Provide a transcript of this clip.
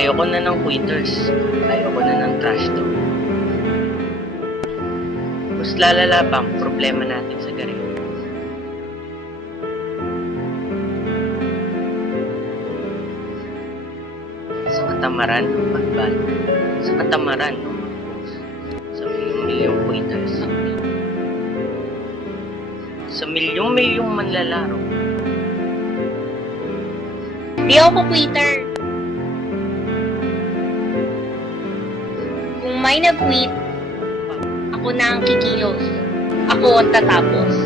Ayoko na ng quitters. Ayoko na ng trash talk. Mas lalala pa ang problema natin sa Gareng. Sa katamaran ng pagbalo. Sa katamaran ng mag-post. Sa milyong-milyong quitters. Sa milyong-milyong manlalaro. Di ako quitter. Kung may nag-quit, ako na ang kikilos. Ako ang tatapos.